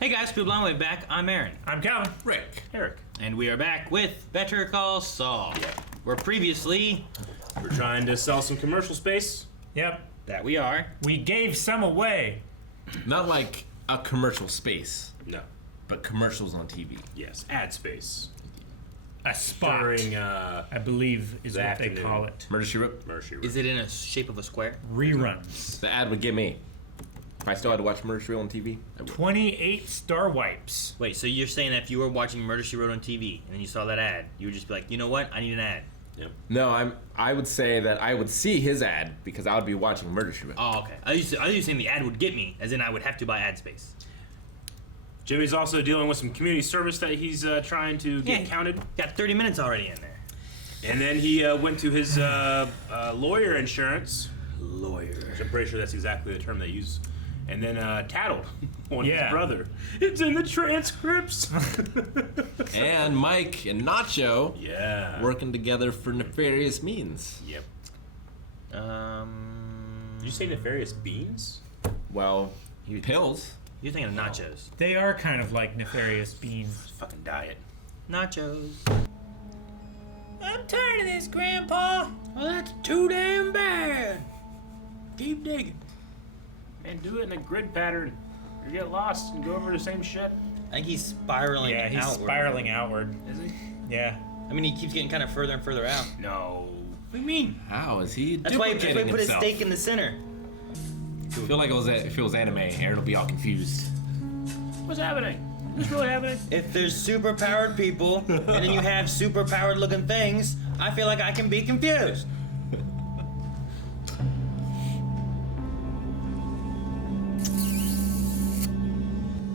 Hey guys, people on the way back. I'm Aaron. I'm Calvin. Rick. Eric. And we are back with Better Call Saul. Yep. Where previously, We're trying to sell some commercial space. Yep. that we are. We gave some away. Not like a commercial space, No. but commercials on TV. Yes. Ad space. A spot, During I believe, is the what they afternoon. call it. Murder She Wrote. Mercy. Is it in a shape of a square? Reruns. The ad would get me. If I still had to watch Murder She Wrote on TV, I would. 28 star wipes. Wait, so you're saying that if you were watching Murder She Wrote on TV and then you saw that ad, you would just be like, you know what? I need an ad. Yep. No, I would say that I would see his ad because I would be watching Murder She Wrote. Oh, okay. I was saying the ad would get me, as in I would have to buy ad space. Jimmy's also dealing with some community service that he's trying to get counted. Got 30 minutes already in there. And then he went to his lawyer insurance. Lawyer. Which I'm pretty sure that's exactly the term they use. And then tattled on his Yeah. brother. It's in the transcripts. And Mike and Nacho Yeah. working together for nefarious means. Yep. Did you say nefarious beans? Well, pills. You're thinking of nachos. They are kind of like nefarious beans. Fucking diet. Nachos. I'm tired of this, Grandpa. Well, that's too damn bad. Keep digging. And do it in a grid pattern. You get lost and go over the same shit. I think he's spiraling Yeah, he's outward. spiraling outward. Is he? Yeah. I mean, he keeps getting kind of further and further out. No. What do you mean? How is he That's why he duplicating put his himself? stake in the center. I feel like if it was anime, Aaron would be all confused. What's happening? What's really happening? If there's super powered people and then you have super powered looking things, I feel like I can be confused.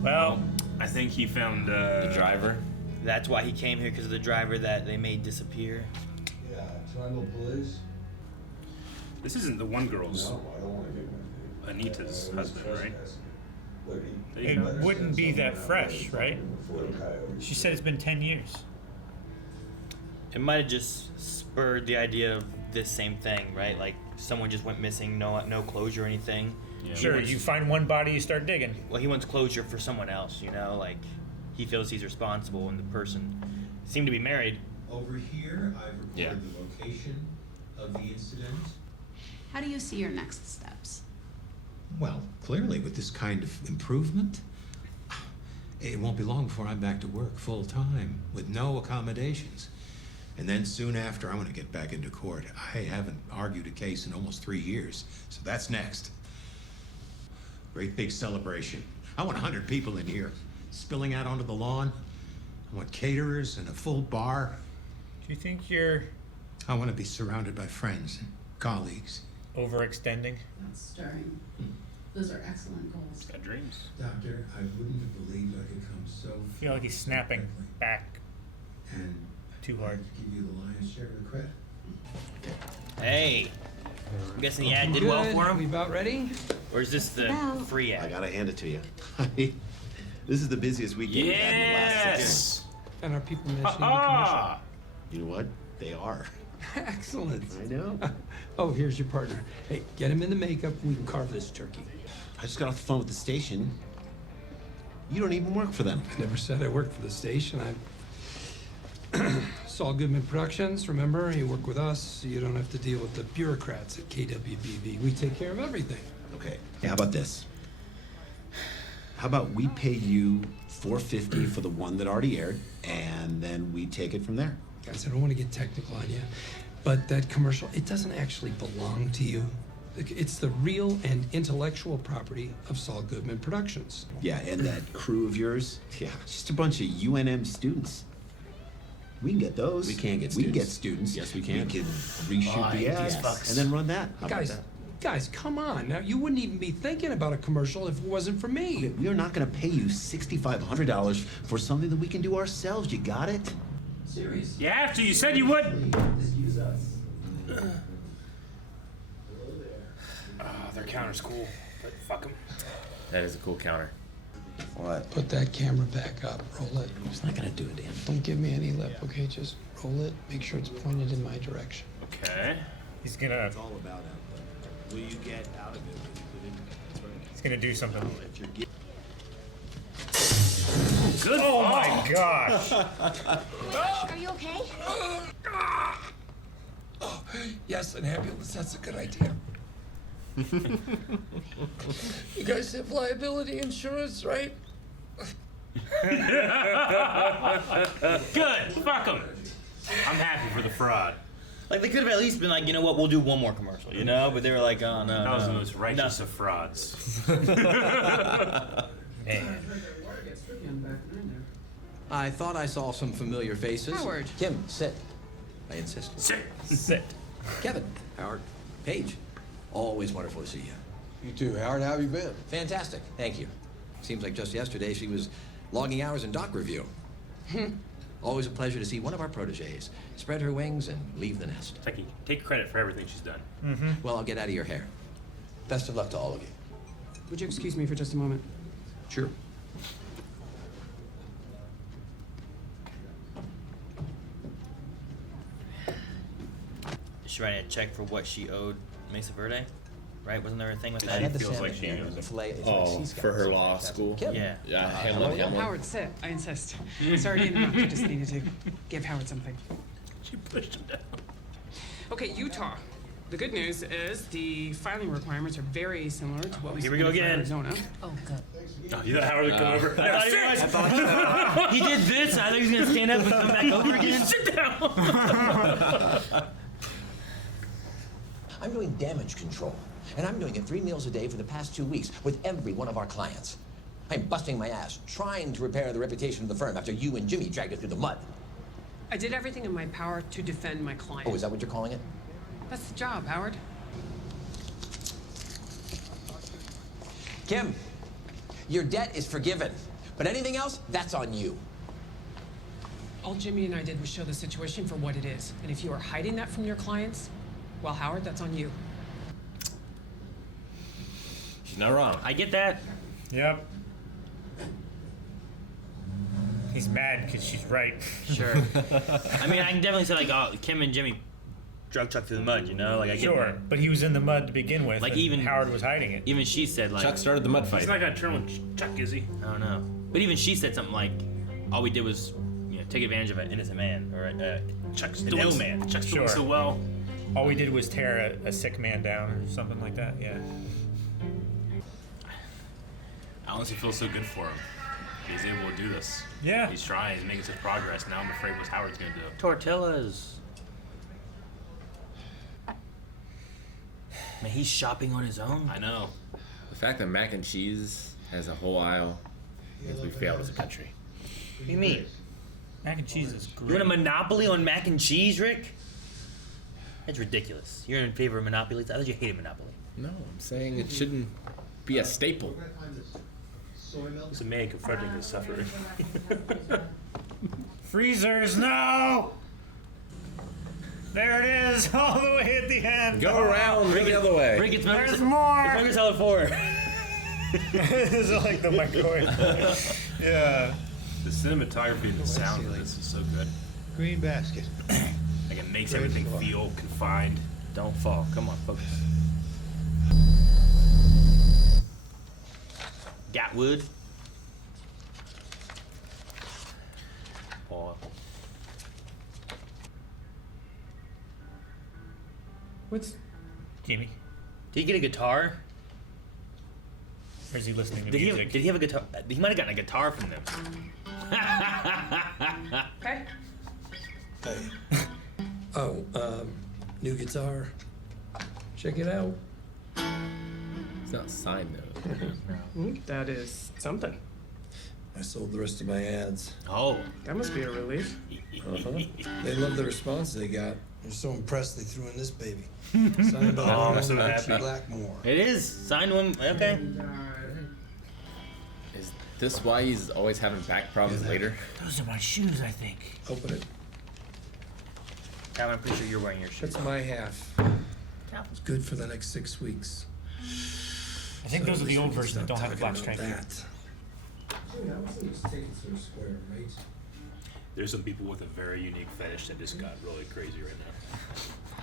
Well, I think he found The driver. That's why he came here, because of the driver that they made disappear. Yeah, Triangle Police? This isn't the one girl's No, I don't want to get one. Anita's husband, right? Look, it wouldn't be that fresh, right? She said it's been 10 years. It might have just spurred the idea of this same thing, right? Like someone just went missing, no closure or anything. Sure, you find one body, you start digging. Well, he wants closure for someone else, you know? Like he feels he's responsible, and the person seemed to be married. Over here, I've recorded Yeah. the location of the incident. How do you see your next steps? Well, clearly with this kind of improvement, it won't be long before I'm back to work full time with no accommodations. And then soon after, I'm going to get back into court. I haven't argued a case in almost 3 years, so that's next. Great big celebration. I want 100 people in here, spilling out onto the lawn. I want caterers and a full bar. Do you think you're I want to be surrounded by friends and colleagues. overextending? Not stirring. Those are excellent goals. Got dreams. Doctor, I wouldn't have believed I could come so I feel like he's snapping back and too hard. give you the lion's share of the credit. Hey, I'm guessing the ad did well for We him, about ready? or is this the About. free I ad? gotta hand it to you. I mean, this is the busiest weekend we've had in the last 6 Yes. And are people mentioning the Ah. You know what? They are. commercial? Excellent. I know. Oh, here's your partner. Hey, get him in the makeup. We can carve this turkey. I just got off the phone with the station. You don't even work for them. I never said I worked for the station. I Saul Goodman Productions. Remember, you work with us, so you don't have to deal with the bureaucrats at KWBV. We take care of everything. Okay. Hey, how about this? How about we pay you $450 for the one that already aired, and then we take it from there? Guys, I don't want to get technical on you, but that commercial, it doesn't actually belong to you. It's the real and intellectual property of Saul Goodman Productions. Yeah, and that crew of yours? Yeah, just a bunch of UNM students. We can get those. We can get We can get students. students. Yes, we can. We can reshoot the yes. ads and then run that. How Guys, about guys, come on. Now, you wouldn't even be thinking about a commercial if it wasn't for me. that? We are not going to pay you $6,500 for something that we can do ourselves. You got it? Serious? You have to. You said you would. Just use us. Their counter's cool, but fuck them. That is a cool counter. What? Put that camera back up. Roll it. It's not going to do it, Dan. Don't give me any lip, okay? Just roll it. Make sure it's pointed in my direction. Okay. He's gonna It's all about output. Will you get out of it what you put in? That's right. he's gonna do something. If you're Good. Oh my gosh. Are you okay? Oh, yes, an ambulance. That's a good idea. You guys have liability insurance, right? Good. Fuck them. I'm happy for the fraud. Like they could have at least been like, you know what, we'll do one more commercial, you know? But they were like, oh no. That was no. the most righteous of frauds. Man. I thought I saw some familiar faces. Howard. Kim, sit. I insist. Sit. Kevin, Howard, Paige, always wonderful to see you. You too, Howard. How have you been? Fantastic, thank you. Seems like just yesterday she was logging hours in doc review. Always a pleasure to see one of our proteges spread her wings and leave the nest. Becky, take credit for everything she's done. Well, I'll get out of your hair. Best of luck to all of you. Would you excuse me for just a moment? Sure. She's writing a check for what she owed Mesa Verde, right? Wasn't there a thing with I that? had the feels salmon like she here, knows and the it. filet is Oh, like sea for her scallops. law Fantastic. school? Kim. Yeah. Yeah, hello. Hamlin. Howard, sit. I insist. Sorry to interrupt. I just needed to give Howard something. She pushed him down. Okay, Utah. The good news is the filing requirements are very similar to what we Here we go submitted for again. Arizona. Oh, good. Oh, you thought Howard would come over? I thought he was. He did this. I thought he was gonna stand up and come back over again. Sit down. I'm doing damage control, and I'm doing it 3 meals a day for the past 2 weeks with every one of our clients. I'm busting my ass trying to repair the reputation of the firm after you and Jimmy dragged it through the mud. I did everything in my power to defend my client. Oh, is that what you're calling it? That's the job, Howard. Kim, your debt is forgiven, but anything else, that's on you. All Jimmy and I did was show the situation for what it is. And if you are hiding that from your clients, well, Howard, that's on you. She's not wrong. I get that. Yep. He's mad because she's right. Sure. I mean, I can definitely say like, oh, Kim and Jimmy drug Chuck through the mud, you know? Like I get Sure, that. but he was in the mud to begin with. Like, and even- Howard was hiding it. Even she said like, Chuck started the mud fight. He's not gonna turn with Chuck, is he? I don't know. But even she said something like, all we did was, you know, take advantage of an innocent man or Chuck's an doing ill man. Chuck's doing Sure. so well. All we did was tear a sick man down or something like that. Yeah. I honestly feel so good for him. He's able to do this. Yeah. He's trying. He's making such progress. Now I'm afraid what Howard's gonna do. Tortillas. Man, he's shopping on his own. I know. The fact that mac and cheese has a whole aisle means we failed as a country. What do you mean? Mac and cheese is You're great. in a monopoly on mac and cheese, Rick? That's ridiculous. You're in favor of monopolies? I thought you hated monopoly. No, I'm saying it shouldn't be a staple. It's a man confronting his suffering. Freezers, no! There it is, all the way at the end. Go around, go the other way. Rick, it's There's more! It's Metal Gear Solid 4. This is like the microwave. Yeah. The cinematography and the sound of this is so good. Green basket. Like it makes everything feel confined. Don't fall. Come on, focus. Got wood. Paul. What's... Jimmy, Did he get a guitar? or is he listening to Did he music? have a guitar? He might have gotten a guitar from them. Okay. Oh, new guitar. Check it out. It's not signed though. That is something. I sold the rest of my ads. Oh. That must be a relief. They love the response they got. They're so impressed they threw in this baby. Signed by I'm so happy. Blackmore. It is. Signed one. Okay. Is this why he's always having back problems later? Those are my shoes, I think. Open it. Calvin, I'm pretty sure you're wearing your shirt. That's my half. It's good for the next 6 weeks. I think those are the old versions that don't have the black Talking stripe. about that. There's some people with a very unique fetish that just got really crazy right now.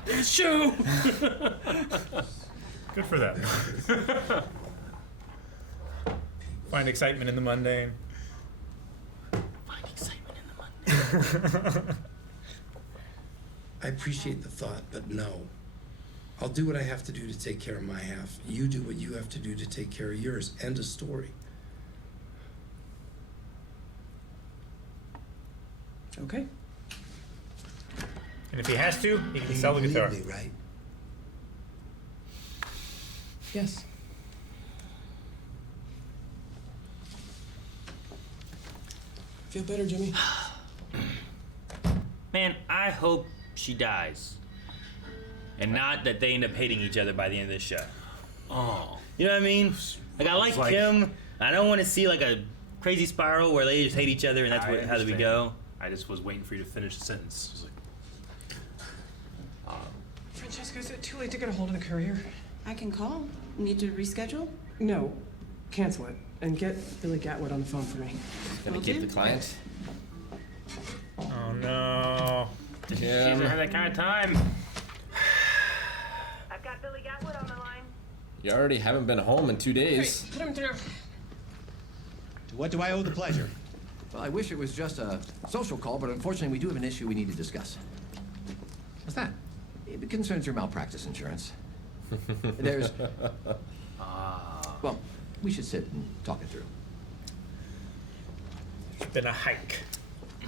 It's shoe! Good for them. Find excitement in the mundane. I appreciate the thought, but no. I'll do what I have to do to take care of my half. You do what you have to do to take care of yours. End of story. Okay. And if he has to, he can sell the You guitar. believe me, right? Yes. Feel better, Jimmy? Man, I hope she dies. And not that they end up hating each other by the end of this show. Oh. You know what I mean? Like, I like Kim. I don't want to see, like, a crazy spiral where they just hate each other and that's how we go. I just was waiting for you to finish the sentence. I was like, Francesca, is it too late to get a hold of the courier? I can call. Need to reschedule? No. Cancel it. And get Billy Gatwood on the phone for me. Gonna keep the client. Oh no. she doesn't have that kind of time. I've got Billy Gatwood on the line. You already haven't been home in 2 days. Put him through. To what do I owe the pleasure? Well, I wish it was just a social call, but unfortunately we do have an issue we need to discuss. What's that? It concerns your malpractice insurance. There's... Well, we should sit and talk it through. It's been a hike.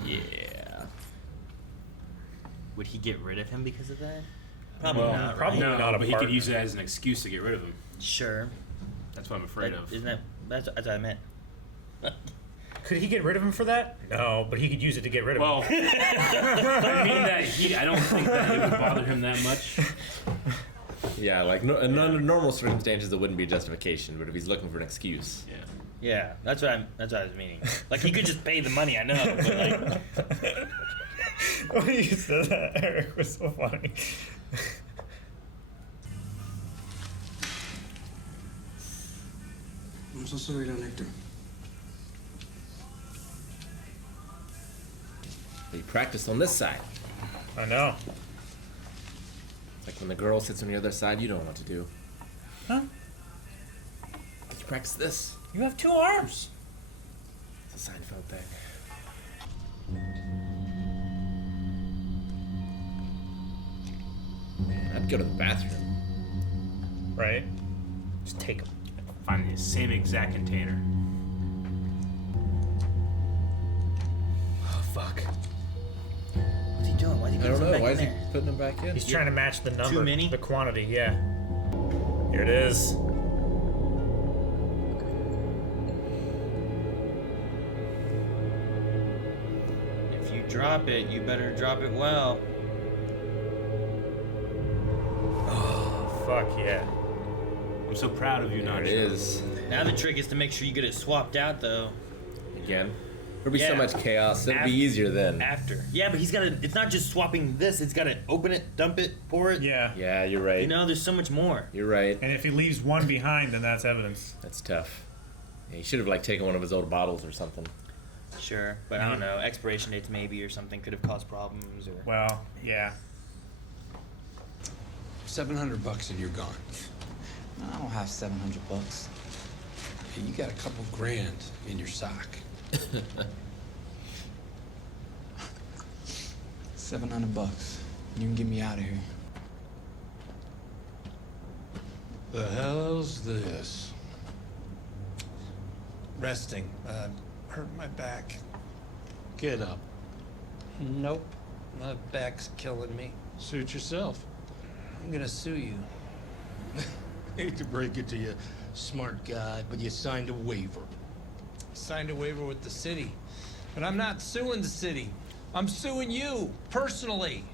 Yeah. Would he get rid of him because of that? Probably not. Probably No, not a but he could partner. use it as an excuse to get rid of him. Sure. That's what I'm afraid of. Isn't that... That's what I meant. Could he get rid of him for that? No, but he could use it to get rid of Well, him. I mean that I don't think that it would bother him that much. Yeah, like in under normal circumstances, it wouldn't be a justification, but if he's looking for an excuse. Yeah. Yeah, that's what I was meaning. Like, he could just pay the money, I know, but like... When you said that, Eric, was so funny. I'm so sorry, Don Hector. You practiced on this side. I know. Like when the girl sits on the other side, you don't know what to do. Huh? You practice this. You have 2 arms. It's a Seinfeld thing. Man, I'd go to the bathroom. Right? Just take them. Find the same exact container. Oh, fuck. What's he doing? Why is he I don't putting know. some back Why in is he there? putting them back in? He's trying to match the number. Too many? The quantity, yeah. Here it is. If you drop it, you better drop it well. Fuck yeah. I'm so proud of you, There Nacho. it is. Now the trick is to make sure you get it swapped out, though. Again. There'd be so Yeah. much chaos. It'd be Af- easier then. After. Yeah, but he's got to... It's not just swapping this. It's got to open it, dump it, pour it. Yeah. Yeah, you're right. You know, there's so much more. You're right. And if he leaves one behind, then that's evidence. That's tough. Yeah, he should have like taken one of his old bottles or something. Sure, but I don't know. Expiration dates maybe or something could have caused problems or... Well, yeah. $700 and you're gone. I don't have $700. Hey, you got a couple grand in your sock. $700. You can get me out of here. The hell's this? Resting. Hurt my back. Get up. Nope. My back's killing me. Suit yourself. I'm gonna sue you. Hate to break it to you, smart guy, but you signed a waiver. Signed a waiver with the city. But I'm not suing the city. I'm suing you, personally.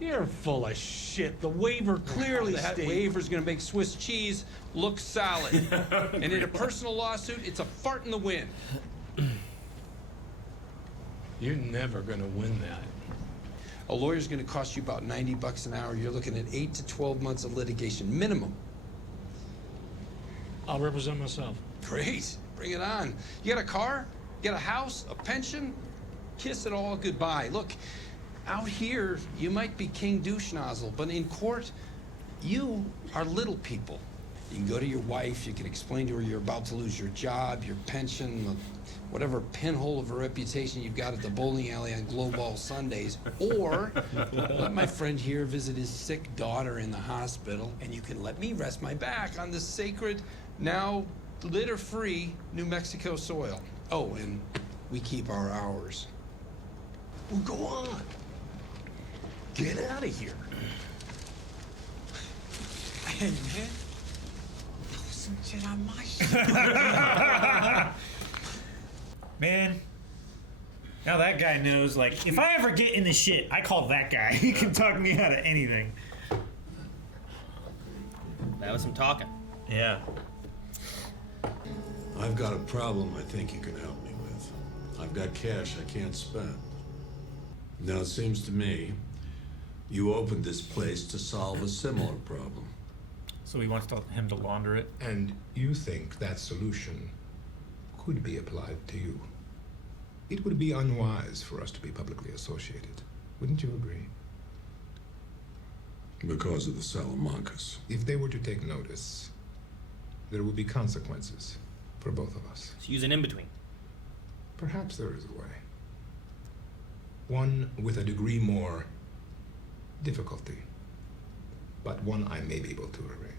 You're full of shit. The waiver clearly That states... waiver's gonna make Swiss cheese look solid. And in a personal lawsuit, it's a fart in the wind. You're never gonna win that. A lawyer's gonna cost you about $90 an hour. You're looking at 8 to 12 months of litigation, minimum. I'll represent myself. Great, bring it on. You got a car? You got a house? A pension? Kiss it all goodbye. Look, out here, you might be King Douche Nozzle, but in court, you are little people. You can go to your wife, you can explain to her you're about to lose your job, your pension, whatever pinhole of a reputation you've got at the bowling alley on glow ball Sundays, or let my friend here visit his sick daughter in the hospital, and you can let me rest my back on the sacred, now litter-free New Mexico soil. Oh, and we keep our hours. Well, go on. Get out of here. Hey, man. That was some shit on my shit. Man, now that guy knows, like, if I ever get in the shit, I call that guy. He can talk me out of anything. That was some talking. Yeah. I've got a problem I think you can help me with. I've got cash I can't spend. Now, it seems to me you opened this place to solve a similar problem. So he wants him to launder it? And you think that solution could be applied to you. It would be unwise for us to be publicly associated. Wouldn't you agree? Because of the Salamancas. If they were to take notice, there would be consequences for both of us. So use an in-between. Perhaps there is a way. One with a degree more difficulty, but one I may be able to arrange.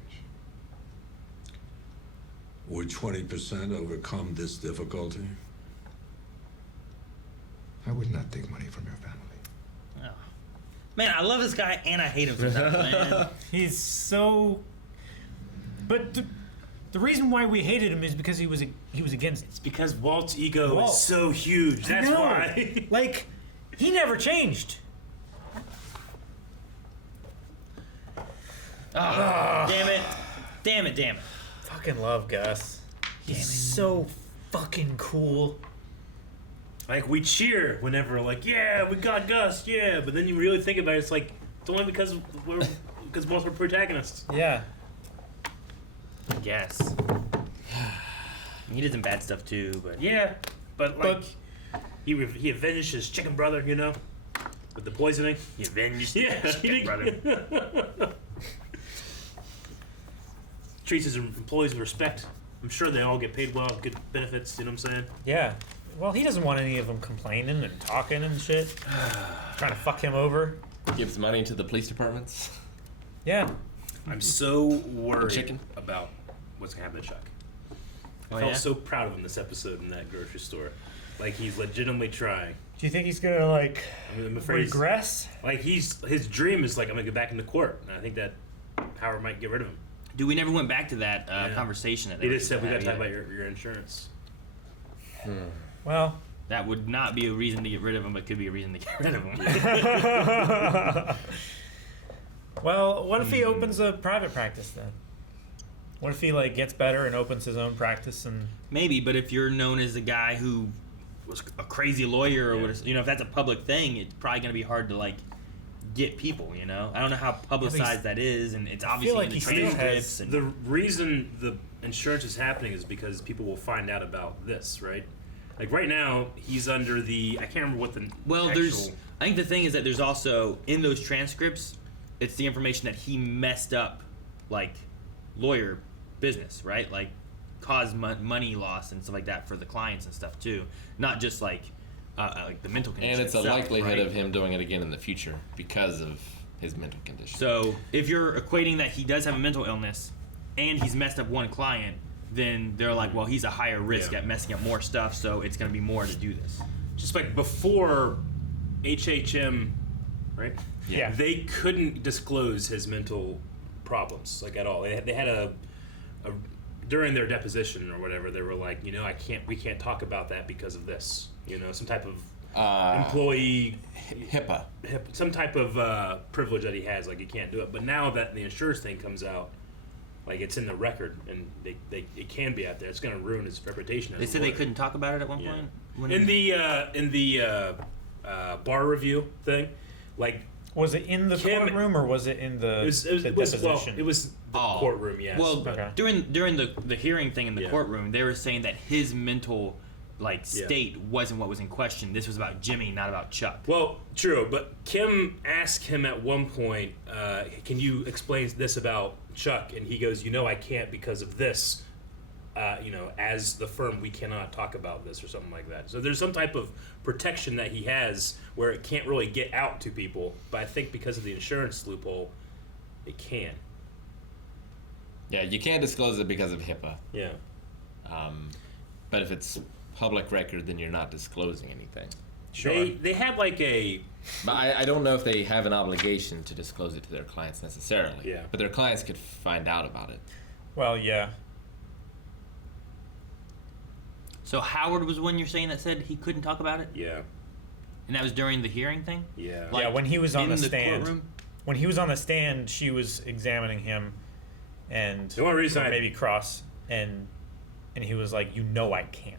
Would 20% overcome this difficulty? I would not take money from your family. Oh. Man, I love this guy and I hate him sometimes, man. He's so... But the reason why we hated him is because he was against... It's because Walt's ego is so huge. That's why. Like, he never changed. Oh, damn it. Damn it. Fucking love Gus. He's so fucking cool. Like, we cheer whenever, like, yeah, we got Gus, yeah. But then you really think about it, it's like, it's only because both were protagonists. Yeah. I guess. He did some bad stuff too, but... Yeah, but like, he avenged his chicken brother, you know? With the poisoning. He avenged his chicken brother. Treats his employees with respect. I'm sure they all get paid well, good benefits, you know what I'm saying? Yeah. Well, he doesn't want any of them complaining and talking and shit. Trying to fuck him over. Gives money to the police departments. Yeah. I'm so worried about what's going to happen to Chuck. I felt so proud of him this episode in that grocery store. Like, he's legitimately trying. Do you think he's gonna, like, I'm afraid regress? Like, his dream is, like, I'm going to get back into court. And I think that Howard might get rid of him. Dude, we never went back to that conversation. He just said we got to talk about your insurance. Well, that would not be a reason to get rid of him, but could be a reason to get rid of him. Well, what if he opens a private practice then? What if he like gets better and opens his own practice and maybe? But if you're known as a guy who was a crazy lawyer or you know, if that's a public thing, it's probably gonna be hard to like get people. You know, I don't know how publicized that is, and it's obviously in the transcripts. The reason the insurance is happening is because people will find out about this, right? Like right now, he's under the I can't remember what the I think the thing is that there's also in those transcripts, it's the information that he messed up, like lawyer business, right? Like caused money loss and stuff like that for the clients and stuff too, not just like the mental condition. And it's a itself, likelihood right? of him doing it again in the future because of his mental condition. So if you're equating that he does have a mental illness and he's messed up one client, then they're like, well, he's a higher risk at messing up more stuff, so it's going to be more to do this. Just like before HHM, right? Yeah. They couldn't disclose his mental problems, like at all. They had a during their deposition or whatever, they were like, you know, we can't talk about that because of this. You know, some type of employee HIPAA, some type of privilege that he has, like he can't do it. But now that the insurance thing comes out, like it's in the record, and it can be out there. It's going to ruin his reputation. They said they couldn't talk about it at one point. In the bar review thing, like was it in the courtroom or was it in the deposition? Well, it was the courtroom. Yes. Well, during the hearing thing in the courtroom, they were saying that his mental state wasn't what was in question. This was about Jimmy, not about Chuck. Well, true, but Kim asked him at one point, can you explain this about Chuck? And he goes, I can't because of this. As the firm, we cannot talk about this or something like that. So there's some type of protection that he has where it can't really get out to people. But I think because of the insurance loophole, it can. Yeah, you can't disclose it because of HIPAA. Yeah. But if it's public record, then you're not disclosing anything. Sure. They had like a... But I don't know if they have an obligation to disclose it to their clients necessarily. Yeah. But their clients could find out about it. Well, yeah. So Howard was one you're saying that said he couldn't talk about it? Yeah. And that was during the hearing thing? Yeah. Yeah, when he was on in the stand. Courtroom? When he was on the stand, she was examining him and the only reason maybe cross and he was like, I can't.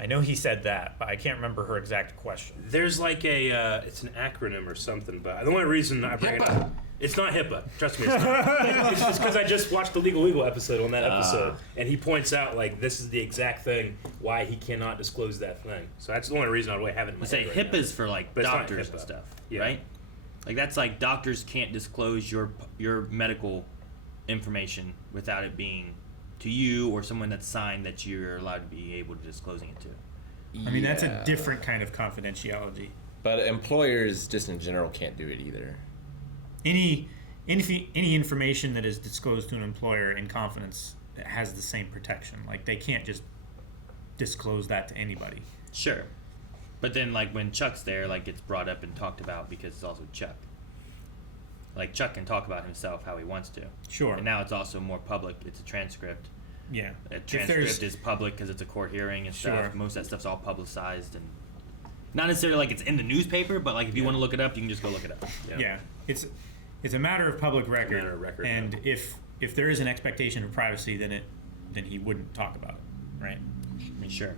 I know he said that, but I can't remember her exact question. There's like it's an acronym or something, but the only reason I bring it up, it's not HIPAA. Trust me, it's not. It's just because I just watched the Legal Eagle episode on that episode, and he points out like this is the exact thing why he cannot disclose that thing. So that's the only reason I really have it in my Say head right HIPAA's now. for like But it's not doctors and HIPAA. stuff, Yeah. right? Like that's like doctors can't disclose your medical information without it being to you or someone that's signed that you're allowed to be able to disclosing it to. I mean, that's a different kind of confidentiality. But employers, just in general, can't do it either. Any information that is disclosed to an employer in confidence has the same protection. Like they can't just disclose that to anybody. Sure. But then like when Chuck's there, like it's brought up and talked about because it's also Chuck. Like Chuck can talk about himself how he wants to. Sure. And now it's also more public. It's a transcript. Yeah. A transcript is public because it's a court hearing and stuff. Most of that stuff's all publicized and not necessarily like it's in the newspaper, but like if you want to look it up, you can just go look it up. Yeah. It's a matter of public record. And if there is an expectation of privacy, then he wouldn't talk about it, right? I mean, sure.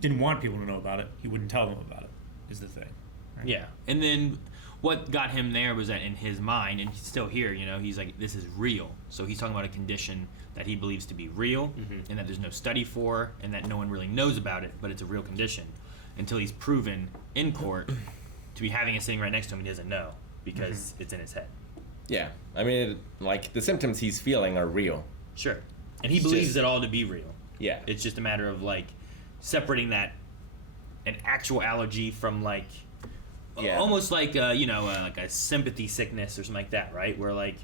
Didn't want people to know about it. He wouldn't tell them about it. Is the thing. Right? Yeah. And then what got him there was that in his mind, and he's still here, he's like, this is real. So he's talking about a condition that he believes to be real and that there's no study for and that no one really knows about it, but it's a real condition until he's proven in court to be having it sitting right next to him. He doesn't know because it's in his head. Yeah. I mean, like, the symptoms he's feeling are real. Sure. And he believes it all to be real. Yeah. It's just a matter of, like, separating an actual allergy from, like, almost like, like a sympathy sickness or something like that, right? Where, like,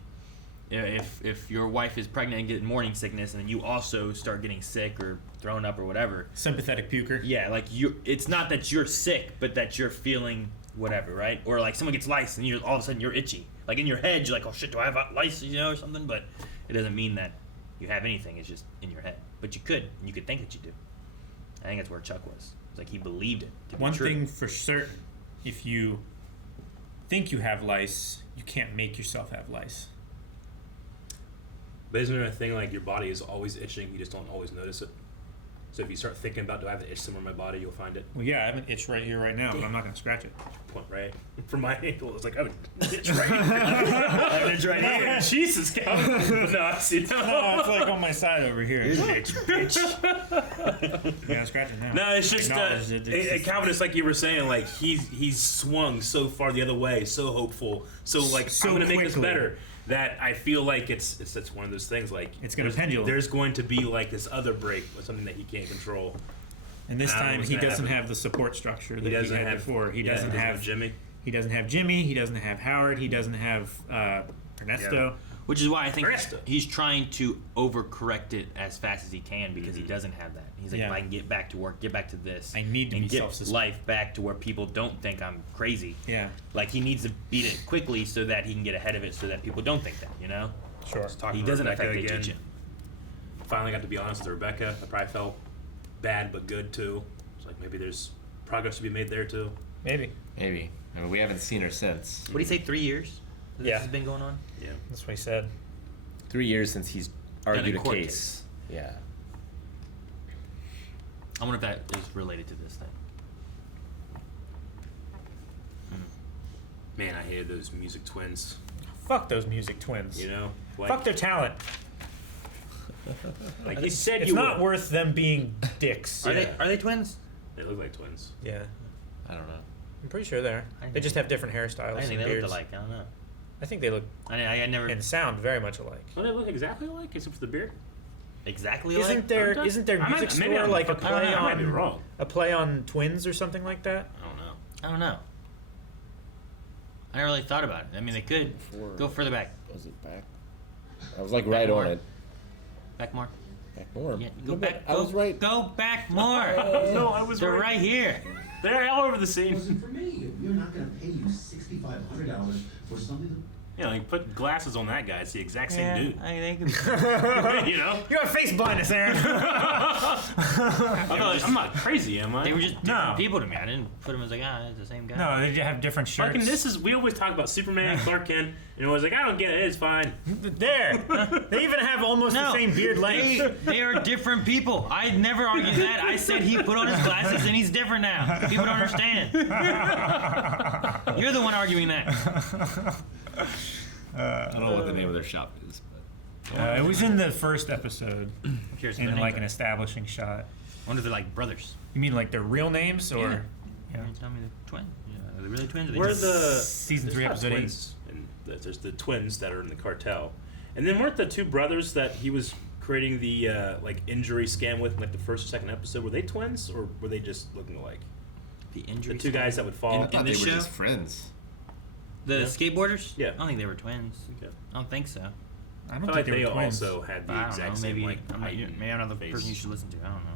if your wife is pregnant and getting morning sickness and then you also start getting sick or thrown up or whatever. Sympathetic puker. Yeah, like, it's not that you're sick, but that you're feeling whatever, right? Or, like, someone gets lice and all of a sudden you're itchy. Like, in your head, you're like, oh, shit, do I have lice, or something? But it doesn't mean that you have anything. It's just in your head. But you could think that you do. I think that's where Chuck was. It's like he believed it to be One true. thing for certain, if you think you have lice, you can't make yourself have lice. But isn't there a thing like your body is always itching, you just don't always notice it? So if you start thinking about, do I have an itch somewhere in my body, you'll find it. Well, yeah, I have an itch right here, right now, but I'm not going to scratch it. Point right from my ankle. It's like I have an itch right here. I have an itch right here. Jesus, Calvin. Nuts, No, it's like on my side over here. Here's an itch, bitch. Yeah, scratch it now. No, it's just Calvin, it's like you were saying, like he's swung so far the other way, so hopeful, so like So I'm gonna make this quickly. better. That I feel like it's one of those things like It's gonna there's- pendulum. There's going to be like this other break with something that he can't control. And this I don't know time what's he gonna doesn't happen. have the support structure that He he doesn't had have- before. He yeah, doesn't he doesn't have have Jimmy. He doesn't have Jimmy. He doesn't have Howard. He doesn't have Ernesto. Which is why I think Ernesto. he's trying to overcorrect it as fast as he can because he doesn't have that. He's like, Yeah. if I can get back to work, get back to this, I need to and be get self-sustained. life back to where people don't think I'm crazy. Yeah. Like he needs to beat it quickly so that he can get ahead of it, so that people don't think that. Sure. Talking He to doesn't Rebecca affect again. attention. Finally got to be honest with Rebecca. I probably felt bad but good too. It's like maybe there's progress to be made there too. Maybe. Maybe. I mean, we haven't seen her since. What do you say? 3 years? This Yeah. has been going on. Yeah. That's what he said. 3 years since he's Done argued a a court case. Yeah. I wonder if that is related to this thing. Man, I hated those music twins. Fuck those music twins. You know, like, Fuck their talent. Like you said, It's not worth them being dicks. Are they twins? They look like twins. Yeah. I don't know. I'm pretty sure they are. They just have different hairstyles. I think and they beards. look alike. I don't know. I think they look. I never. And sound very much alike. Don't they look exactly alike, except for the beard? Exactly Isn't alike? there music store like a play I might on be wrong. a play on twins or something like that? I don't know. I never really thought about it. I mean, they could go further back. Was it back? I was like right on it. Back more. Back more. Yeah, go Look back. at- I was right. Go back more. No, I was They're right. right here. They're all over the scene. Wasn't for me. We're not going to pay you $6,500 for something that... Yeah, like put glasses on that guy. It's the exact same dude. I think. You know? You got face blindness, Aaron. I'm not crazy, am I? They were just different people to me. I didn't put them as like, it's the same guy. No, they have different shirts. Fucking we always talk about Superman and Clark Kent, and it was like, I don't get it, it's fine. There. They even have almost the same beard length. They are different people. I never argued that. I said he put on his glasses and he's different now. People don't understand. You're the one arguing that. I don't know what the name of their shop is, but It was in the first episode. Curious in what their like names an are. establishing shot. I wonder if they're like brothers. You mean like their real names or? Yeah. Yeah. Tell me the twin. Yeah, are they really twins? Or they We're just- the Season there's 3, not episode 8. twins, and there's the twins that are in the cartel, and then weren't the two brothers that he was creating the like injury scam with in like the first or second episode? Were they twins or were they just looking alike? The injury. The two guys that would fall. I thought they this were show? just friends. The Yeah. skateboarders? Yeah. I don't think they were twins. Okay. I don't think so. I I don't feel think like they were twins. also had the I don't exact know. same Maybe like I'm not, height and maybe I'm not the face. person you should listen to. I don't know.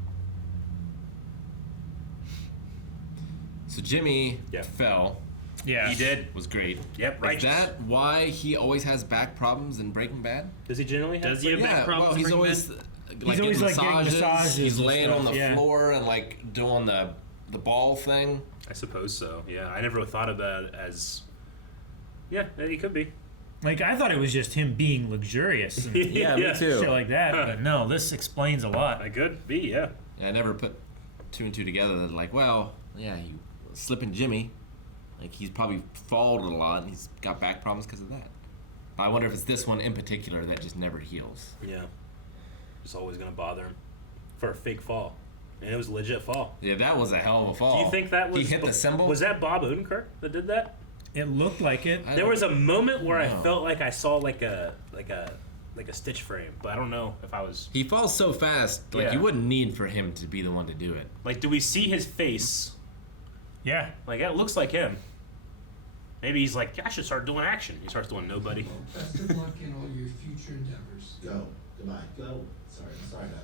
So Jimmy Yeah. fell. Yeah. He did. Was great. Yep, Is righteous. that why he always has back problems in Breaking Bad? Does he generally have? Does he have Yeah, back problems? well, in he's Breaking always Bad? like always, getting like, getting massages He's and laying on stuff, the yeah. floor and like doing the ball thing. I suppose so. Yeah, I never thought of that as. Yeah, he could be. Like I thought it was just him being luxurious and Yeah, me too. shit like that. But no, this explains a lot. I could be. Yeah. Yeah, I never put two and two together. That like, well, yeah, you slipping Jimmy, like he's probably fallen a lot and he's got back problems because of that. I wonder if it's this one in particular that just never heals. Yeah. It's always gonna bother him for a fake fall, and it was a legit fall. Yeah, that was a hell of a fall. Do you think that was he hit the symbol? Was that Bob Odenkirk that did that? It looked like it. I There don't was a moment where I know. felt like I saw like a stitch frame, but I don't know if I was He falls so fast, like Yeah. you wouldn't need for him to be the one to do it. like. Do we see his face? Yeah. Like it looks like him. Maybe he's like, I should start doing action. He starts doing nobody. Best of luck in all your future endeavors. Go. Goodbye. Go. Sorry about that.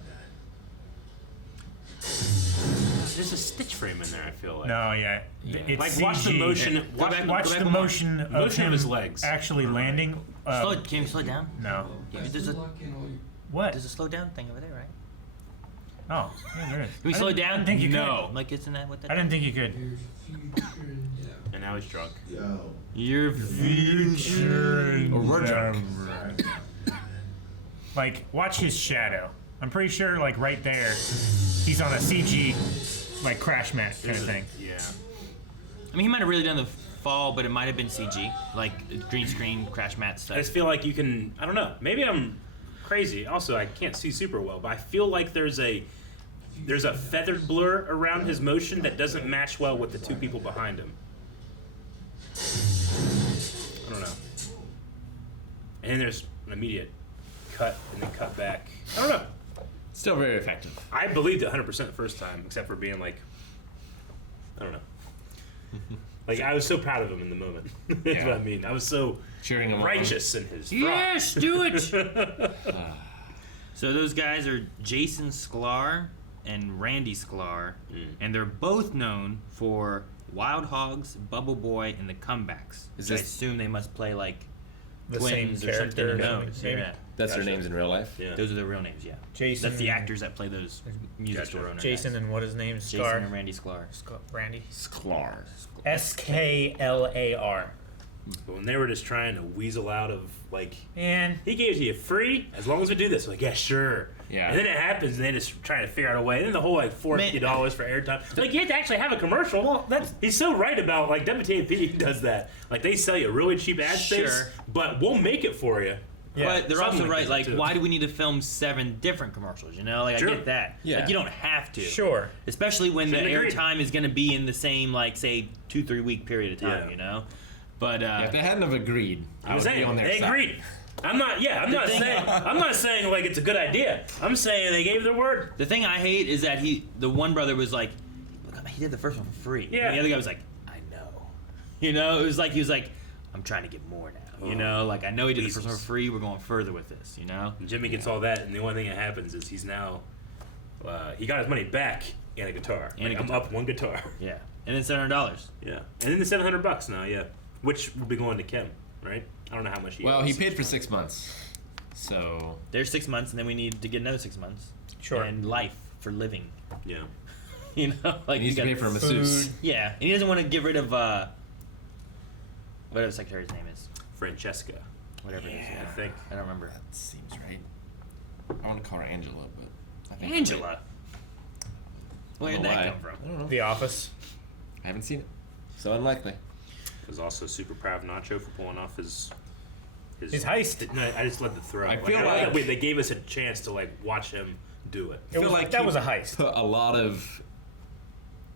There's a stitch frame in there. I feel like. No, yeah. It's Like watch the CG. motion. Watch the motion of motion him of his legs. actually landing. Can you slow it down? No. There's Best a, of luck in all your What? there's a slow down thing over there, right? Oh, yeah, there is. Can we I slow it didn't- down? I didn't think you no. could. Like, isn't that what that I didn't think you could. future endeavors. And now he's drunk. Yo. Your future. Or we're drunk. Like, watch his shadow. I'm pretty sure, like, right there, he's on a CG, like, crash mat kind of thing. Yeah. I mean, he might have really done the fall, but it might have been CG. Like, green screen, crash mat I stuff. just feel like you can. I don't know. Maybe I'm crazy. Also, I can't see super well, but I feel like there's a feathered blur around his motion that doesn't match well with the two people behind him. I don't know. And then there's an immediate cut and then cut back. I don't know. Still very effective. I believed it 100% the first time, except for being like, I don't know. Like I was so proud of him in the moment. That's Yeah. what I mean. I was so Cheering him on. righteous in his Yes, do it! So those guys are Jason Sklar and Randy Sklar, and they're both known for Wild Hogs, Bubble Boy, and the Comebacks. Is Which I this- assume they must play like The twins same or something character in or those. something, maybe. Yeah. That's Gotcha. their names in real life. Yeah. Those are their real names, yeah. Jason. That's the actors that play those music Gotcha. store owners. Jason and what his name? Jason Scar. and Randy Sklar. Randy. Sklar. SKLAR. But when they were just trying to weasel out of like, Man, he gave it to you free as long as we do this. Like, yeah, sure. Yeah. And then it happens, and they just trying to figure out a way. And then the whole like $450 for airtime. Like you have to actually have a commercial. Well, that's- he's so right about like WTAP does that. Like they sell you really cheap ad space, Sure. but we'll make it for you. But they're Something also right. that, Like, too. why do we need to film 7 different commercials? You know, like Sure. I get that. Yeah. Like, you don't have to. Sure. Especially when Shouldn't the agree. airtime is going to be in the same, like, say, 2-3 week period of time. Yeah. You know. But If they hadn't have agreed, I I'm would saying be on their they side. agreed. I'm not saying like it's a good idea. I'm saying they gave their word. the thing I hate is that the one brother was like, "Look, he did the first one for free." Yeah. And the other guy was like, "I know." You know, it was like he was like, "I'm trying to get more now." You know, like I know he did the first one for free. We're going further with this. You know. And Jimmy gets all that, and the only thing that happens is he's now he got his money back and a guitar. And a I'm guitar. up one guitar. Yeah. And then $700. Yeah, and then the $700 now. Yeah, which will be going to Kim, right? I don't know how much he. Well, owes. he paid for 6 months, so There's 6 months, and then we need to get another 6 months. Sure. And life for living. Yeah. You know, like he needs you to pay got for a masseuse. Yeah, and he doesn't want to get rid of whatever the secretary's name is. Francesca. Whatever it is. I think. I don't remember. That seems right. I want to call her Angela, but I think Angela. Where I did don't know that why. come from? I don't know. The Office. I haven't seen it, so unlikely. I was also super proud of Nacho for pulling off his heist. No, I just let the throw. I feel like- they gave us a chance to like watch him do it. I feel like that he was a heist. Put a lot of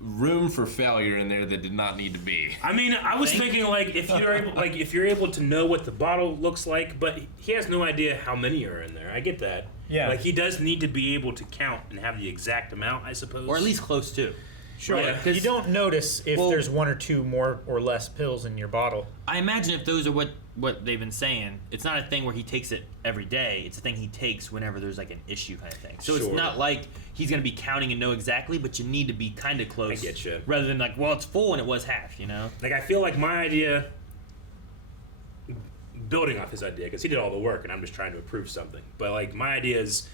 room for failure in there that did not need to be. I mean, I was thinking like if you're able to know what the bottle looks like, but he has no idea how many are in there. I get that. Yeah. Like he does need to be able to count and have the exact amount, I suppose. Or at least close to. Sure. Yeah. You don't notice if Well- there's 1 or 2 more or less pills in your bottle. I imagine if those are what they've been saying, it's not a thing where he takes it every day. It's a thing he takes whenever there's like an issue kind of thing. So it's Sure. not like he's going to be counting and know exactly, but you need to be kind of close. I get you. Rather than like, well, it's full and it was half, you know? Like I feel like my idea, building off his idea, because he did all the work and I'm just trying to approve something. But like my idea is,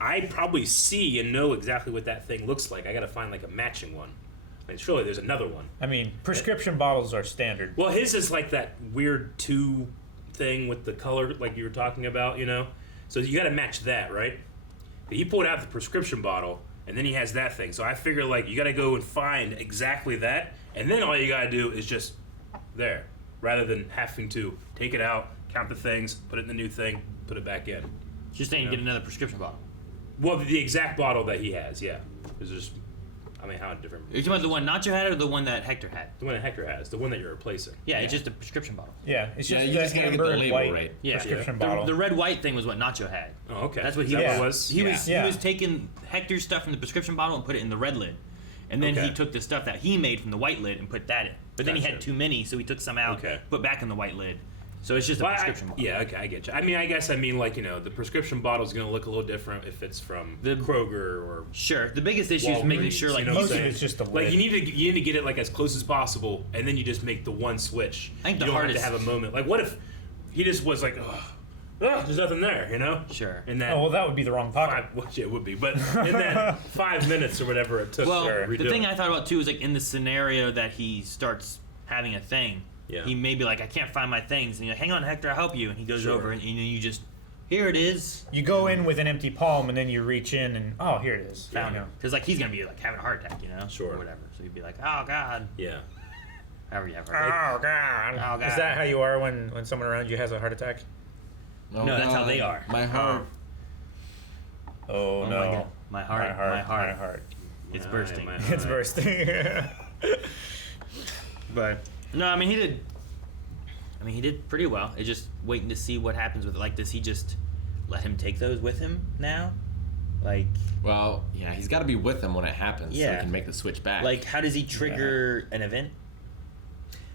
I probably see and know exactly what that thing looks like. I got to find like a matching one. Like surely there's another one. I mean, prescription bottles are standard. Well, his is like that weird 2 thing with the color, like you were talking about, you know. So you got to match that, right? But he pulled out the prescription bottle, and then he has that thing. So I figure like you got to go and find exactly that, and then all you got to do is just there, rather than having to take it out, count the things, put it in the new thing, put it back in. Just saying, You know? get another prescription bottle. Well, the exact bottle that he has, yeah. It's just, I mean, how different? Are you talking about the one Nacho had or the one that Hector had? The one that Hector has, the one that you're replacing. Yeah, it's just a prescription bottle. Yeah, it's Yeah, just you the just gotta get amber the and label white right. Yeah, prescription the, bottle. the red white thing was what Nacho had. Oh, okay. That's what Is he that was. what it was? He was Yeah. he was taking Hector's stuff from the prescription bottle and put it in the red lid, and then Okay. he took the stuff that he made from the white lid and put that in. But then he had Gotcha. too many, so he took some out, Okay. put back in the white lid. So it's just a Well, prescription bottle. Yeah, okay, I get you. I mean, I guess I mean like the prescription bottle is going to look a little different if it's from The- Kroger or Sure. The biggest issue is making Walgreens, sure you like know what I'm most of saying? it's just the like lid. you need to get it like as close as possible, and then you just make the one switch. I think the you don't hardest- have to have a moment. Like what if he just was like, ugh, there's nothing there, you know? Sure. In that Oh, well, that would be the wrong pocket. which it would be, but in that 5 minutes or whatever it took. Well, to the redo thing it. I thought about too is like in the scenario that he starts having a thing, Yeah. he may be like, I can't find my things, and you're like, hang on, Hector, I'll help you, and he goes Sure. over and you just, here it is, You go in with an empty palm and then you reach in and, oh, here it is. found You it, know. because like he's gonna be like having a heart attack, you know, Sure. or whatever. So he'd be like, oh god, Yeah. however you have a Oh, God. Oh, God. Is that how you are when someone around you has a heart attack? Oh, No, that's how God. they are. My heart. Oh, Oh no. my God. My heart, My heart. it's My- bursting. my- It's bursting. But no, I mean he did pretty well. It's just waiting to see what happens with it. Like, does he just let him take those with him now? Like, Well, yeah, he's got to be with them when it happens, so Yeah. he can make the switch back. how does he trigger an event?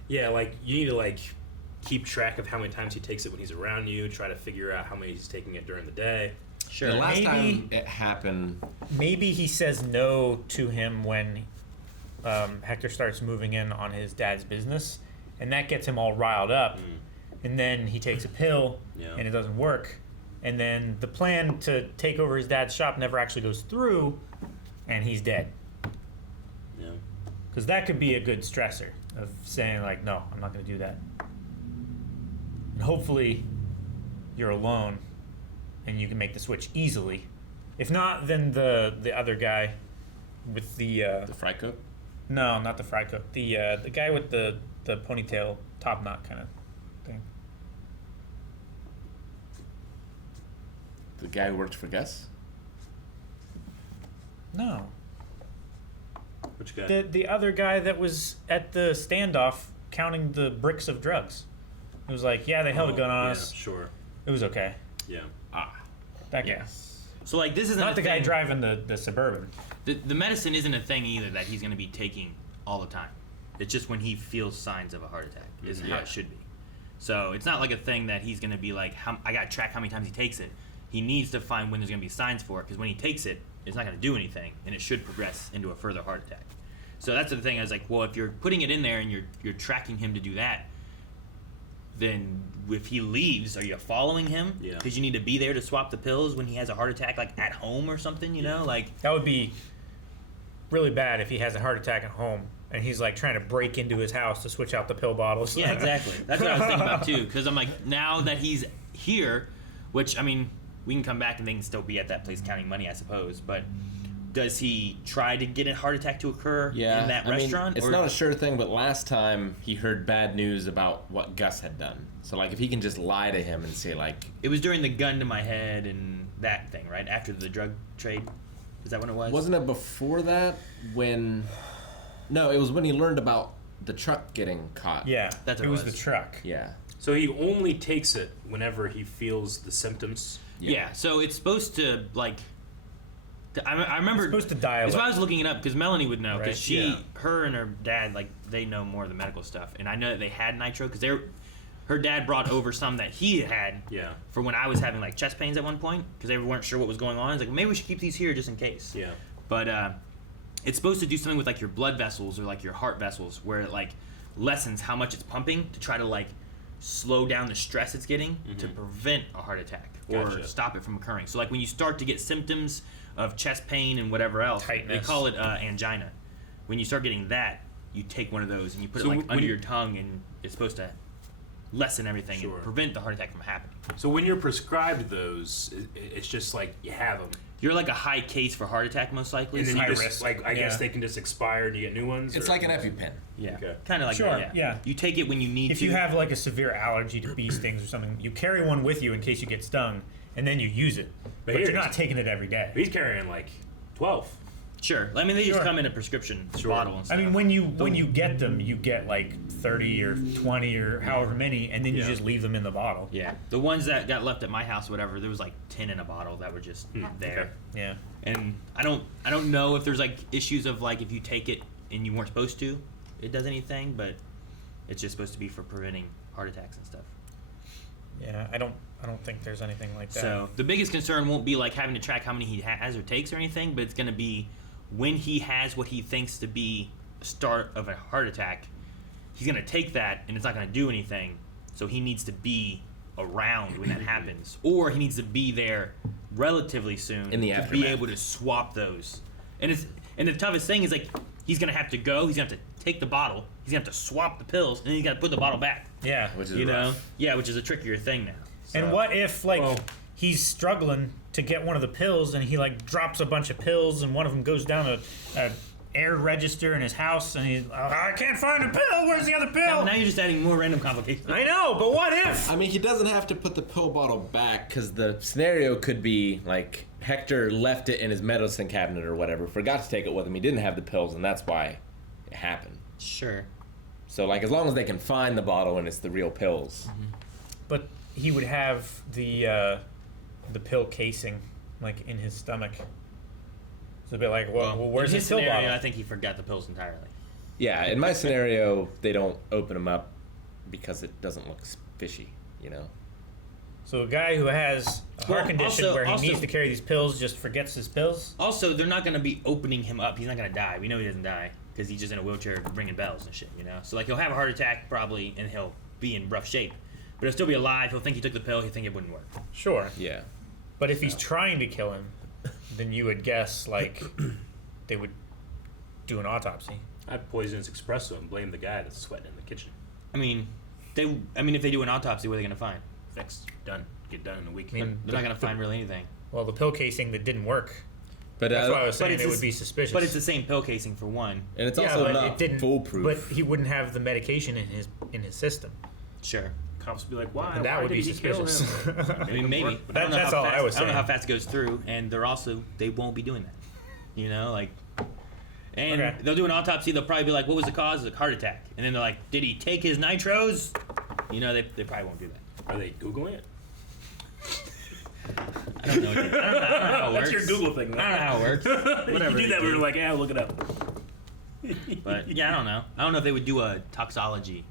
Yeah, like you need to like keep track of how many times he takes it when he's around you. Try to figure out how many he's taking it during the day. Sure. the last Maybe- time it happened, Maybe he says no to him when Hector starts moving in on his dad's business, and that gets him all riled up. And then he takes a pill, Yeah. and it doesn't work. And then the plan to take over his dad's shop never actually goes through, and he's dead. Yeah. Because that could be a good stressor of saying, like, no, I'm not going to do that. And hopefully you're alone and you can make the switch easily. If not, then the other guy with the fry cook. no, not the fry cook. The guy with the ponytail top knot kind of thing. The guy who worked for Gus? No. Which guy? The other guy that was at the standoff counting the bricks of drugs. It was like, yeah, they held a gun on us. Sure. It was okay. Yeah. That guy. So like this isn't Not a the guy thing- driving the Suburban. The medicine isn't a thing either that he's going to be taking all the time. It's just when he feels signs of a heart attack is how it should be. So it's not like a thing that he's going to be like, I got to track how many times he takes it. He needs to find when there's going to be signs for it, because when he takes it, it's not going to do anything, and it should progress into a further heart attack. So that's the thing. I was like, well, if you're putting it in there and you're tracking him to do that, then if he leaves, are you following him? Yeah. Because you need to be there to swap the pills when he has a heart attack, like at home or something, you know? Like That would be really bad if he has a heart attack at home and he's like trying to break into his house to switch out the pill bottles. Yeah, exactly. That's what I was thinking about too. Because I'm like, now that he's here, which I mean, we can come back and they can still be at that place counting money, I suppose. But does he try to get a heart attack to occur in that restaurant? It's not a sure thing, but last time he heard bad news about what Gus had done. So like, if he can just lie to him and say like, it was during the gun to my head and that thing, right? After the drug trade, is that when it was? wasn't it before that when? No, it was when he learned about the truck getting caught. Yeah, That's what it it was was. the truck. Yeah. So he only takes it whenever he feels the symptoms. Yeah. So it's supposed to like. I remember. It's supposed to dial That's why I it. was looking it up because Melanie would know because Right. her and her dad like they know more of the medical stuff, and I know that they had nitro because her dad brought over some that he had. Yeah. For when I was having like chest pains at one point because they weren't sure what was going on. It's like maybe we should keep these here just in case. Yeah. But it's supposed to do something with like your blood vessels or like your heart vessels where it like lessens how much it's pumping to try to like slow down the stress it's getting to prevent a heart attack or Gotcha. stop it from occurring. So like when you start to get symptoms of chest pain and whatever else, they Tightness. call it angina. When you start getting that, you take one of those and you put So it like when under you- your tongue, and it's supposed to lessen everything Sure. and prevent the heart attack from happening. So when you're prescribed those, it's just like you have them. You're like a high case for heart attack most likely. And then so you high just, risk. like, I guess Yeah. they can just expire and you get new ones? It's or- like an EpiPen. yeah, Okay. kind of like Sure, that. yeah. You take it when you need If to. you have like a severe allergy to bee stings or something, you carry one with you in case you get stung, and then you use it. But here- you're not taking it every day. He's carrying like 12. Sure. I mean, they just Sure. come in a prescription Sure. bottle and I stuff. mean, when you get them, you get like 30 or 20 or however many, and then you Yeah. just leave them in the bottle. yeah, the ones that got left at my house, whatever, there was like 10 in a bottle that were just there. Okay. Yeah. And I don't know if there's like issues of like if you take it and you weren't supposed to, it does anything, but it's just supposed to be for preventing heart attacks and stuff. Yeah, I don't think there's anything like that. So the biggest concern won't be like having to track how many he has or takes or anything, but it's going to be when he has what he thinks to be a start of a heart attack, he's going to take that and it's not going to do anything. So he needs to be around when that happens, or he needs to be there relatively soon In the to be aftermath. able to swap those. And the toughest thing is like he's going to have to go, he's going to have to take the bottle, he's going to have to swap the pills, and then he's got to put the bottle back. yeah. Which is You know? rough. Yeah, which is a trickier thing now. And So- what if like Well- he's struggling to get one of the pills and he like drops a bunch of pills and one of them goes down a air register in his house and he's I can't find a pill. Where's the other pill? Now you're just adding more random complications. I know, but what if? I mean, he doesn't have to put the pill bottle back because the scenario could be like Hector left it in his medicine cabinet or whatever, forgot to take it with him. He didn't have the pills, and that's why it happened. Sure. So, like, as long as they can find the bottle and it's the real pills. But he would have the pill casing like in his stomach. So it'd be like, well where's in his his pill scenario, bottle? I think he forgot the pills entirely. Yeah, in my scenario, they don't open them up because it doesn't look fishy, you know? So a guy who has a heart Well, condition also- where he also- needs to carry these pills just forgets his pills. Also, they're not going to be opening him up. He's not going to die. We know he doesn't die because he's just in a wheelchair ringing bells and shit, you know? So, like, he'll have a heart attack probably and he'll be in rough shape. But he'll still be alive. He'll think he took the pill. He'll think it wouldn't work. Sure. Yeah. But if he's trying to kill him, then you would guess like they would do an autopsy. I'd poison his espresso and blame the guy that's sweating in the kitchen. I mean, if they do an autopsy, what are they going to find? Fixed. Done. Get done in a week. I mean, They're not going to find really anything. Well, the pill casing that didn't work. But That's why I was but saying it's it the would be s- suspicious. But it's the same pill casing for one. and it's yeah, also but not it didn't, foolproof. But he wouldn't have the medication in his system. Sure. cops would be like, why? And that Why would did be he kill suspicious. him? I mean, maybe. But I don't know That's how all fast, I was I don't know how saying. fast it goes through, and they won't be doing that. You know, like, and Okay. they'll do an autopsy. They'll probably be like, "What was the cause?" It's a heart attack, and then they're like, "Did he take his nitros?" You know, they probably won't do that. Are they Googling it? I don't know. I don't know how it works. That's your Google thing. I don't know how it works. Whatever. You do they that, we were like, yeah, look it up. But yeah, I don't know. I don't know if they would do a toxicology.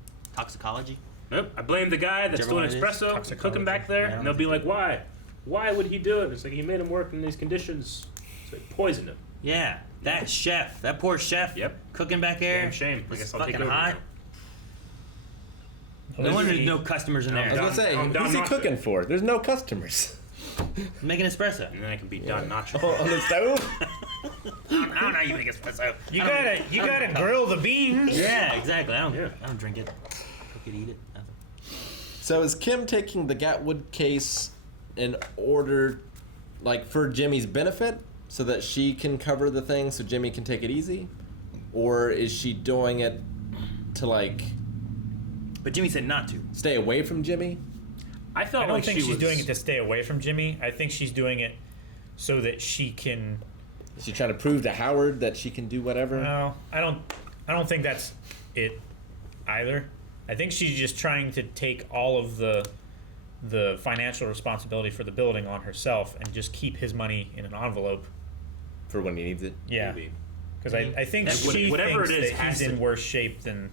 Nope. I blame the guy that's Whichever doing one it is. espresso, Toxicology. cooking back there, Yeah, and they'll be like, why? Why would he do it? It's like he made him work in these conditions, so he poisoned him. Yeah, that chef, that poor chef. Yep. Cooking back there. Damn shame. I was guess I'll take fucking over hot. No wonder there's no customers in I was there. gonna say, I'm who's he not- cooking for? There's no customers. Making espresso. And then I can be Don Nacho. On the stove? I don't know how you make espresso. You I don't- gotta grill the beans. Yeah, exactly. I Yeah. don't drink it. Cook it, eat it. Nothing. So is Kim taking the Gatwood case in order, like, for Jimmy's benefit, so that she can cover the thing so Jimmy can take it easy? Or is she doing it to, like, But Jimmy said not to. stay away from Jimmy? I felt I don't like think she she's was doing it to stay away from Jimmy. I think she's doing it so that she can. Is she trying to prove to Howard that she can do whatever? No, I don't think that's it either. I think she's just trying to take all of the financial responsibility for the building on herself and just keep his money in an envelope. For when he needs it? Yeah, Maybe. because I think That- she whatever thinks it is that has he's in to- worse shape than.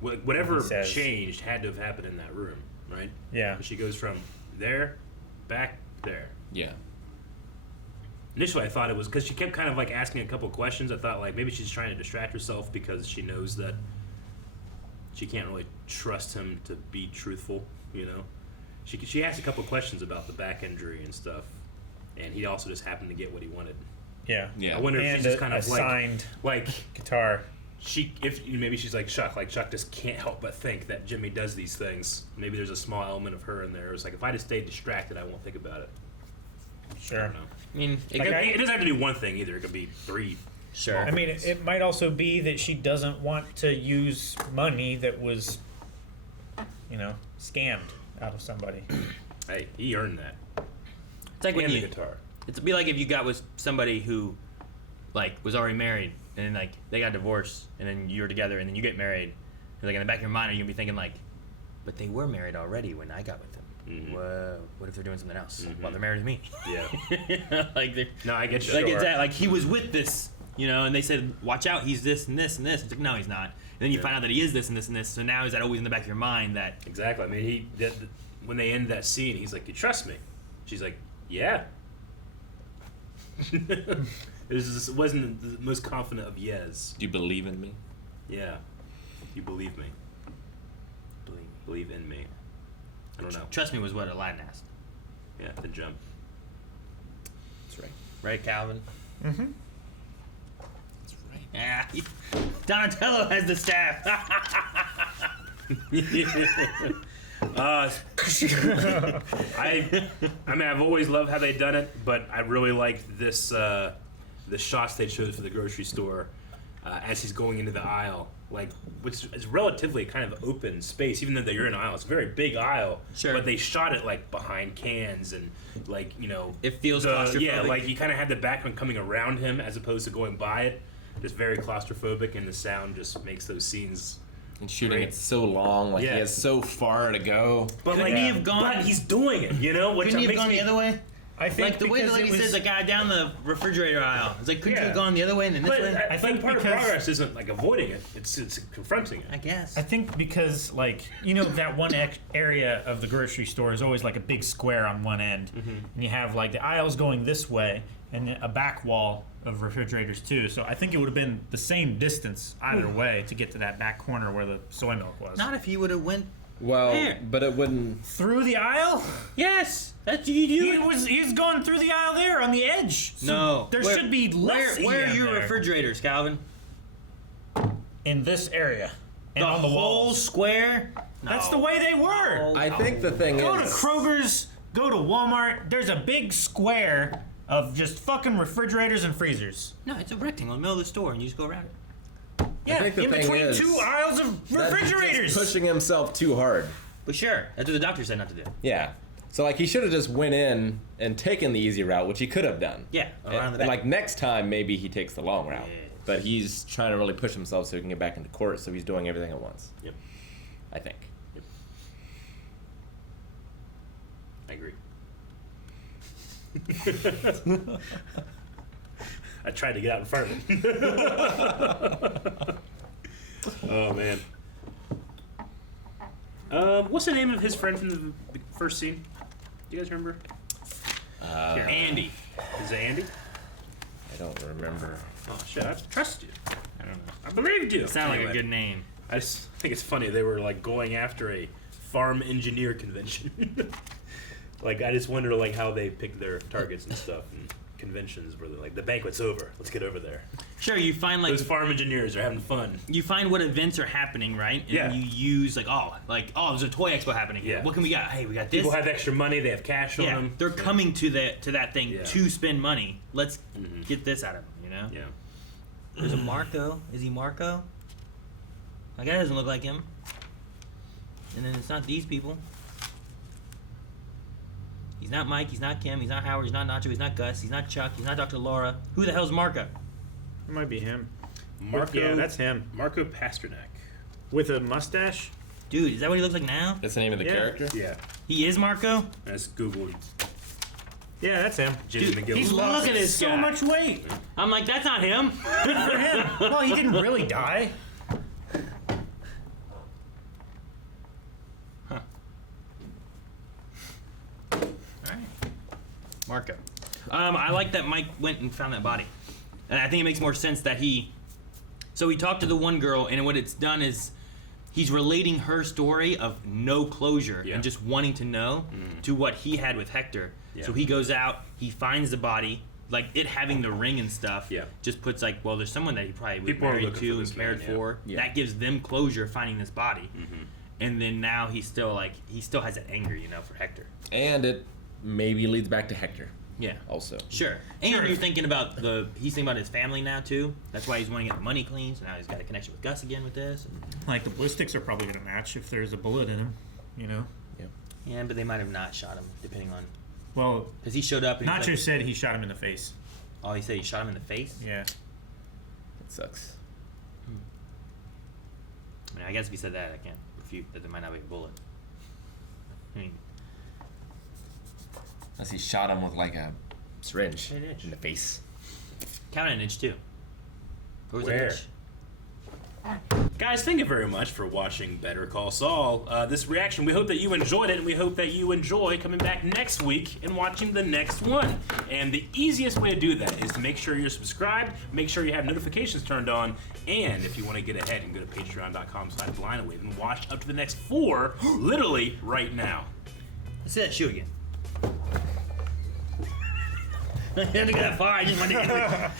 Whatever He says. changed had to have happened in that room, right? Yeah. She goes from there, back there. Yeah. Initially, I thought it was because she kept kind of like asking a couple questions. I thought like maybe she's trying to distract herself because she knows that she can't really trust him to be truthful. You know, she asked a couple questions about the back injury and stuff, and he also just happened to get what he wanted. Yeah. Yeah. I wonder if And she's just a kind of signed like guitar. maybe she's like Chuck just can't help but think that Jimmy does these things. Maybe there's a small element of her in there. It's like if I just stay distracted, I won't think about it. I Sure. don't know. I mean, it Like could, It doesn't have to be one thing either. It could be three. sure. I mean, it might also be that she doesn't want to use money that was, scammed out of somebody. Hey, he earned that. It's like when And the you. guitar. It'd be like if you got with somebody who, like, was already married, and then like they got divorced, and then you're together, and then you get married. And like in the back of your mind, you're gonna be thinking like, but they were married already when I got with them. Mhm. Whoa, what if they're doing something else? Mhm. Well, they're married to me. Yeah. Like they're. No, I get you. Like Sure. it's that, like he was with this, and they said, watch out, he's this and this and this. It's like, no, he's not. And then you find out that he is this and this and this. So now is that always in the back of your mind that Exactly. I mean, when they end that scene, he's like, "You trust me?" She's like, "Yeah." It wasn't the most confident of yes. Do you believe in me? Yeah. You believe me. Believe in me. I don't know. trust me was what Aladdin asked. Yeah, the jump. That's right. Right, Calvin? Mm-hmm. That's right. Yeah. Donatello has the staff. I mean, I've always loved how they've done it, but I really liked this the shots they showed for the grocery store as he's going into the aisle, which is relatively kind of open space, even though they're in an aisle. It's a very big aisle, Sure. but they shot it like behind cans and It feels claustrophobic. Yeah, like you kind of had the background coming around him as opposed to going by it. Just very claustrophobic, and the sound just makes those scenes. And shooting Great. it so long, like Yeah. he has so far to go. But Couldn't he have gone? But he's doing it, Which Couldn't he have makes gone me the other way? I think Like the way the because lady it was, said the guy down the refrigerator aisle. It's like, couldn't you Yeah. have gone the other way and then this But way? I think part of because- progress isn't like avoiding it; it's confronting it. I guess. I think because, that one area of the grocery store is always like a big square on one end. And you have like the aisles going this way and a back wall of refrigerators too. So I think it would have been the same distance either way to get to that back corner where the soy milk was. Not if he would have went Well, Where? but it wouldn't. Through the aisle? Yes! That's you do. He's going through the aisle there on the edge. So No. There Where- should be less Where are EM your there. refrigerators, Calvin? In this area. And The on the whole walls. square? That's No. the way they were. I think the thing Go is. to Kroger's, go to Walmart. There's a big square of just fucking refrigerators and freezers. No, it's a rectangle in the middle of the store and you just go around it. Yeah, think the in thing between is two aisles of that's refrigerators. just pushing himself too hard. But sure, that's what the doctor said not to do. Yeah. So like he should have just went in and taken the easy route, which he could have done. Yeah, around the And back. like next time, maybe he takes the long route. Yeah. But he's trying to really push himself so he can get back into court. So he's doing everything at once. Yep. I think. Yep. I agree. I tried to get out in front of it. Oh man. What's the name of his friend from the first scene? Do you guys remember? Andy. Is it Andy? I don't remember. Oh shit! I trust you. I don't know. I believed you. Sound like Anyway, a good name. I just think it's funny they were like going after a farm engineer convention. Like I just wonder like how they picked their targets and stuff. And conventions where they're like the banquet's over. Let's get over there. Sure, you find like Those farm engineers are having fun. you find what events are happening, right? And Yeah. you use oh, there's a toy expo happening. Yeah. What can we got? Hey, we got this. People have extra money. They have cash on yeah, them. they're coming to that thing Yeah. to spend money. Let's Mhm. get this out of them, you know? Yeah. There's a Marco. Is he Marco? That guy doesn't look like him. And then it's not these people. He's not Mike, he's not Kim, he's not Howard, he's not Nacho, he's not Gus, he's not Chuck, he's not Dr. Laura. Who the hell's Marco? It might be him. Marco. Yeah, that's him. Marco Pasternak. With a mustache? Dude, is that what he looks like now? That's the name of the Yeah. character? Yeah. He is Marco? That's Google. Yeah, that's him. Jimmy Dude, McGill. He's Look lost at this so guy. much weight. I'm like, that's not him. Good for him. Well, he didn't really die. Alright. Marco. I like that Mike went and found that body. And I think it makes more sense that so he talked to the one girl, and what it's done is he's relating her story of no closure Yeah. and just wanting to know to what he had with Hector. Yeah. So he goes out, he finds the body, like it having the ring and stuff. Yeah. Just puts well, there's someone that he probably was People are married looking to for and this cared man, yeah. for. Yeah. That gives them closure finding this body. Mm-hmm. And then now he's still he still has that anger, for Hector. And it maybe leads back to Hector Yeah. also. Sure. And you're thinking about he's thinking about his family now too. That's why he's wanting to get the money clean. So now he's got a connection with Gus again with this. And, Like, the ballistics are probably going to match if there's a bullet in him, you know? yeah, but they might have not shot him, depending on Well, because he showed up. And he's Nacho said he shot him in the face. oh, he said he shot him in the face. Yeah. It sucks. I mean, I guess if he said that, I can't refute that there might not be a bullet. I mean, Unless he shot him with like a syringe An inch. in the face. count an inch too. Or was it Where? an inch? Guys, thank you very much for watching Better Call Saul. This reaction, we hope that you enjoyed it, and we hope that you enjoy coming back next week and watching the next one. And the easiest way to do that is to make sure you're subscribed, make sure you have notifications turned on, and if you want to get ahead and go to patreon.com/blindawave and watch up to the next 4, literally right now. Let's see that shoe again. I had to go that far. I just wanted to.